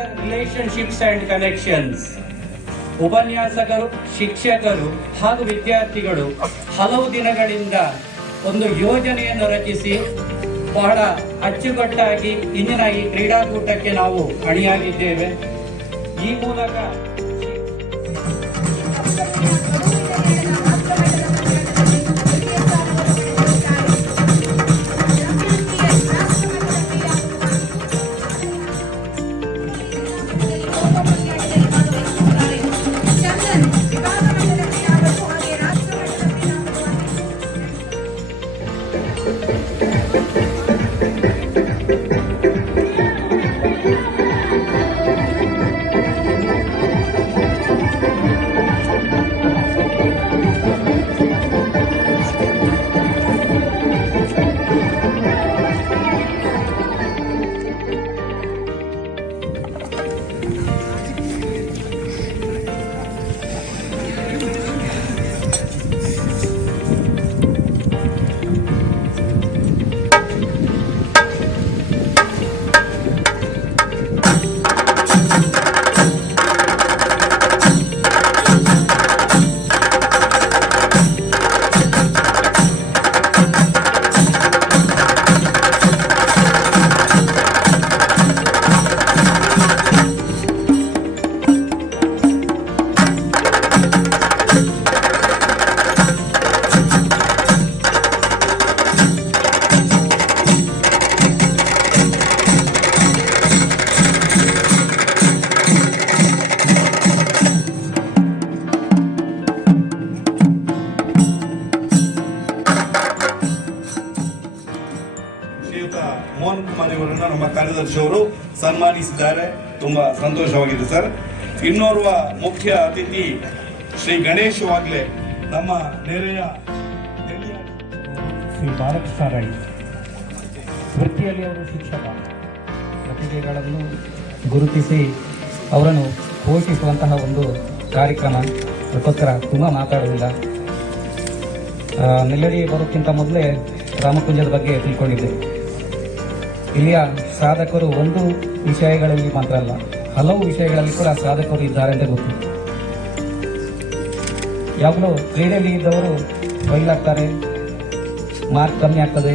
Future relationships and connections. ಉಪನ್ಯಾಸಕರು, ಶಿಕ್ಷಕರು ಹಾಗೂ ವಿದ್ಯಾರ್ಥಿಗಳು ಹಲವು ದಿನಗಳಿಂದ ಒಂದು ಯೋಜನೆಯನ್ನು ರಚಿಸಿ ಬಹಳ ಅಚ್ಚುಕಟ್ಟಾಗಿ ಇಂದಿನ ಈ ಕ್ರೀಡಾಕೂಟಕ್ಕೆ ನಾವು ಅಣಿಯಾಗಿದ್ದೇವೆ. ಈ ಮೂಲಕ ಮೋಹನ್ ಕುಮಾರ್ ಇವರನ್ನು ನಮ್ಮ ಕಾರ್ಯದರ್ಶಿಯವರು ಸನ್ಮಾನಿಸಿದ್ದಾರೆ. ತುಂಬಾ ಸಂತೋಷವಾಗಿದೆ ಸರ್. ಇನ್ನೋರ್ವ ಮುಖ್ಯ ಅತಿಥಿ ಶ್ರೀ ಗಣೇಶ್ ವಾಗ್ಲೆ, ನಮ್ಮ ನೆರೆಯ ಶ್ರೀ ಬಾಲಕೃಷ್ಣ ರೈ. ವೃತ್ತಿಯಲ್ಲಿ ಅವರು ಶಿಕ್ಷಕ. ಪ್ರತಿಭೆಗಳನ್ನು ಗುರುತಿಸಿ ಅವರನ್ನು ಪೋಷಿಸುವಂತಹ ಒಂದು ಕಾರ್ಯಕ್ರಮ. ಅದಕ್ಕೋಸ್ಕರ ತುಂಬ ಮಾತಾಡುವುದಿಲ್ಲ. ನೆಲ್ಲಡಿ ಬರೋಕ್ಕಿಂತ ಮೊದಲೇ ರಾಮಕುಂಜದ ಬಗ್ಗೆ ತಿಳ್ಕೊಂಡಿದ್ದೆ. ಇಲ್ಲಿಯ ಸಾಧಕರು ಒಂದು ವಿಷಯಗಳಲ್ಲಿ ಮಾತ್ರ ಅಲ್ಲ, ಹಲವು ವಿಷಯಗಳಲ್ಲಿ ಕೂಡ ಸಾಧಕರು ಇದ್ದಾರೆ ಅಂತ ಗೊತ್ತು. ಯಾವಾಗಲೂ ಕ್ರೀಡೆಯಲ್ಲಿ ಇದ್ದವರು ಫೈಲ್ ಆಗ್ತಾರೆ, ಮಾರ್ಕ್ ಕಮ್ಮಿ ಆಗ್ತದೆ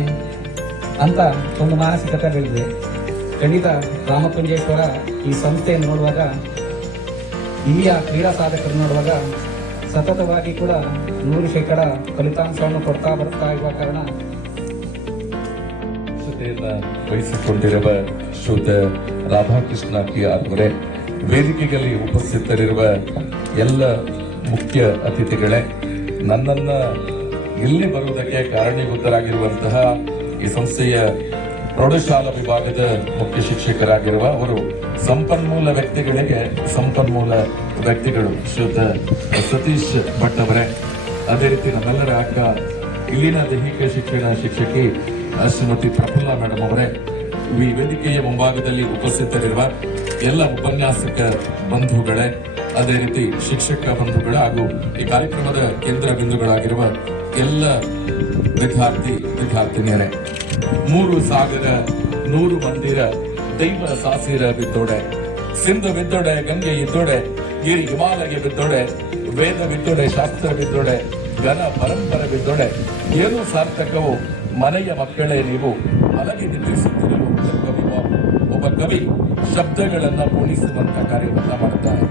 ಅಂತ ಒಂದು ಮಾನಸಿಕತೆ ಬೆಳೆದಿದೆ. ಖಂಡಿತ ರಾಮಕುಂಜೇಶ್ವರ ಈ ಸಂಸ್ಥೆಯನ್ನು ನೋಡುವಾಗ, ಇಲ್ಲಿಯ ಕ್ರೀಡಾ ಸಾಧಕರು ನೋಡುವಾಗ ಸತತವಾಗಿ ಕೂಡ 100% ಫಲಿತಾಂಶವನ್ನು ಕೊಡ್ತಾ ಬರ್ತಾ ಇರುವ ಕಾರಣ ವಹಿಸಿಕೊಂಡಿರುವ ಶ್ರೀಯುತ ರಾಧಾಕೃಷ್ಣ ಕೆ ಅವರೇ, ವೇದಿಕೆಯಲ್ಲಿ ಉಪಸ್ಥಿತರಿರುವ ಎಲ್ಲ ಮುಖ್ಯ ಅತಿಥಿಗಳೇ, ನನ್ನನ್ನ ಇಲ್ಲಿ ಬರುವುದಕ್ಕೆ ಕಾರಣೀಭೂತರಾಗಿರುವಂತಹ ಈ ಸಂಸ್ಥೆಯ ಪ್ರೌಢಶಾಲಾ ವಿಭಾಗದ ಮುಖ್ಯ ಶಿಕ್ಷಕರಾಗಿರುವ ಅವರು ಸಂಪನ್ಮೂಲ ವ್ಯಕ್ತಿಗಳಿಗೆ ಸಂಪನ್ಮೂಲ ವ್ಯಕ್ತಿಗಳು ಶ್ರೀಯುತ ಸತೀಶ್ ಭಟ್ ಅವರೇ, ಅದೇ ರೀತಿ ನಮ್ಮೆಲ್ಲರ ಅಕ್ಕ ಇಲ್ಲಿನ ದೈಹಿಕ ಶಿಕ್ಷಣ ಶಿಕ್ಷಕಿ ಶ್ರೀಮತಿ ಪ್ರಫುಲ್ಲ ಮೇಡಮ್ ಅವರೇ, ಈ ವೇದಿಕೆಯ ಮುಂಭಾಗದಲ್ಲಿ ಉಪಸ್ಥಿತರಿರುವ ಎಲ್ಲ ಉಪನ್ಯಾಸಕ ಬಂಧುಗಳೇ, ಅದೇ ರೀತಿ ಶಿಕ್ಷಕ ಬಂಧುಗಳು ಹಾಗೂ ಈ ಕಾರ್ಯಕ್ರಮದ ಕೇಂದ್ರ ಬಿಂದುಗಳಾಗಿರುವ ಎಲ್ಲ ವಿದ್ಯಾರ್ಥಿನಿಯರೇ, 3 ಸಾಗರ 100 ಮಂದಿರ ದೈವ ಸಾಸಿರ ಬಿದ್ದೊಡೆ, ಸಿಂಧು ಬಿದ್ದೊಡೆ, ಗಂಗೆ ಇದ್ದೊಡೆ, ಗಿರಿ ಹಿಮಾಲಯ ಬಿದ್ದೊಡೆ, ವೇದ ಬಿದ್ದೊಡೆ, ಶಾಸ್ತ್ರ ಬಿದ್ದೊಡೆ, ಘನ ಪರಂಪರೆ ಬಿದ್ದೊಡೆ, ಏನೂ ಸಾರ್ಥಕವು ಮನೆಯ ಮಕ್ಕಳೇ ನೀವು ಅಲಗಿ ನಿದ್ರಿಸುತ್ತಿರುವ ಒಬ್ಬ ಕವಿ ಶಬ್ದಗಳನ್ನ ಪೂಣಿಸುವಂತ ಕಾರ್ಯವನ್ನ ಮಾಡುತ್ತಾರೆ.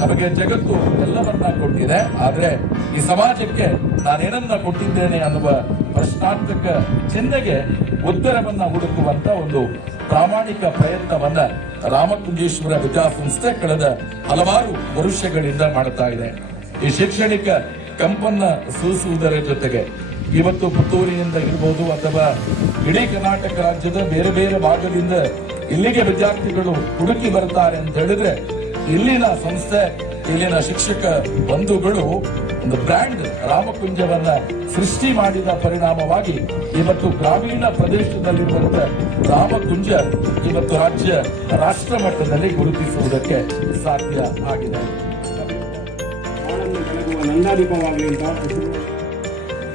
ನಮಗೆ ಜಗತ್ತು ಎಲ್ಲವನ್ನ ಕೊಟ್ಟಿದೆ, ಆದ್ರೆ ಈ ಸಮಾಜಕ್ಕೆ ನಾನೇನನ್ನ ಕೊಟ್ಟಿದ್ದೇನೆ ಅನ್ನುವ ಪ್ರಶ್ನಾರ್ಥಕ ಚಿಹ್ನೆಗೆ ಉತ್ತರವನ್ನ ಹುಡುಕುವಂತ ಒಂದು ಪ್ರಾಮಾಣಿಕ ಪ್ರಯತ್ನವನ್ನ ರಾಮಕುಂಜೇಶ್ವರ ವಿದ್ಯಾಸಂಸ್ಥೆ ಕಳೆದ ಹಲವಾರು ವರ್ಷಗಳಿಂದ ಮಾಡುತ್ತಾ ಇದೆ. ಈ ಶೈಕ್ಷಣಿಕ ಕಂಪನ್ನ ಸೂಸುವುದರ ಜೊತೆಗೆ ಇವತ್ತು ಪುತ್ತೂರಿನಿಂದ ಇರಬಹುದು ಅಥವಾ ಇಡೀ ಕರ್ನಾಟಕ ರಾಜ್ಯದ ಬೇರೆ ಬೇರೆ ಭಾಗದಿಂದ ಇಲ್ಲಿಗೆ ವಿದ್ಯಾರ್ಥಿಗಳು ಹುಡುಕಿ ಬರ್ತಾರೆ ಅಂತ ಹೇಳಿದ್ರೆ, ಇಲ್ಲಿನ ಸಂಸ್ಥೆ, ಇಲ್ಲಿನ ಶಿಕ್ಷಕ ಬಂಧುಗಳು ಒಂದು ಬ್ರ್ಯಾಂಡ್ ರಾಮಕುಂಜವನ್ನ ಸೃಷ್ಟಿ ಮಾಡಿದ ಪರಿಣಾಮವಾಗಿ ಇವತ್ತು ಗ್ರಾಮೀಣ ಪ್ರದೇಶದಲ್ಲಿರುವಂತಹ ರಾಮಕುಂಜ ಇವತ್ತು ರಾಷ್ಟ್ರ ಮಟ್ಟದಲ್ಲಿ ಗುರುತಿಸುವುದಕ್ಕೆ ಸಾಧ್ಯ ಆಗಿದೆ.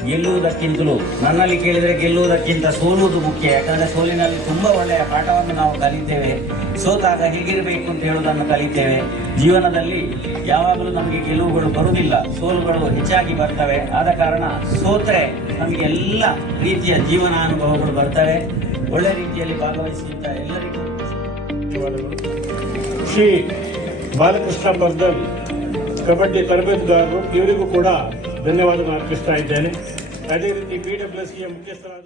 ಗೆಲ್ಲುವುದಕ್ಕಿಂತಲೂ ನನ್ನಲ್ಲಿ ಕೇಳಿದರೆ ಗೆಲ್ಲುವುದಕ್ಕಿಂತ ಸೋಲುವುದು ಮುಖ್ಯ. ಯಾಕಂದರೆ ಸೋಲಿನಲ್ಲಿ ತುಂಬ ಒಳ್ಳೆಯ ಪಾಠವನ್ನು ನಾವು ಕಲಿತೇವೆ. ಸೋತಾಗ ಹೇಗಿರಬೇಕು ಅಂತ ಹೇಳುವುದನ್ನು ಕಲಿತೇವೆ. ಜೀವನದಲ್ಲಿ ಯಾವಾಗಲೂ ನಮಗೆ ಗೆಲುವುಗಳು ಬರುವುದಿಲ್ಲ, ಸೋಲುಗಳು ಹೆಚ್ಚಾಗಿ ಬರ್ತವೆ. ಆದ ಕಾರಣ ಸೋತ್ರೆ ನಮಗೆ ಎಲ್ಲ ರೀತಿಯ ಜೀವನಾನುಭವಗಳು ಬರ್ತವೆ. ಒಳ್ಳೆ ರೀತಿಯಲ್ಲಿ ಭಾಗವಹಿಸಿದ ಎಲ್ಲರಿಗೂ ಶ್ರೀ ಬಾಲಕೃಷ್ಣ ಬರ್ದಲ್ ಕಬಡ್ಡಿ ತರಬೇತುದಾರರು ಇವರಿಗೂ ಕೂಡ ಧನ್ಯವಾದವನ್ನು ಅರ್ಪಿಸ್ತಾ ಇದ್ದೇನೆ. ಅದೇ ರೀತಿ PWSಗೆ ಮುಖ್ಯಸ್ಥರಾದ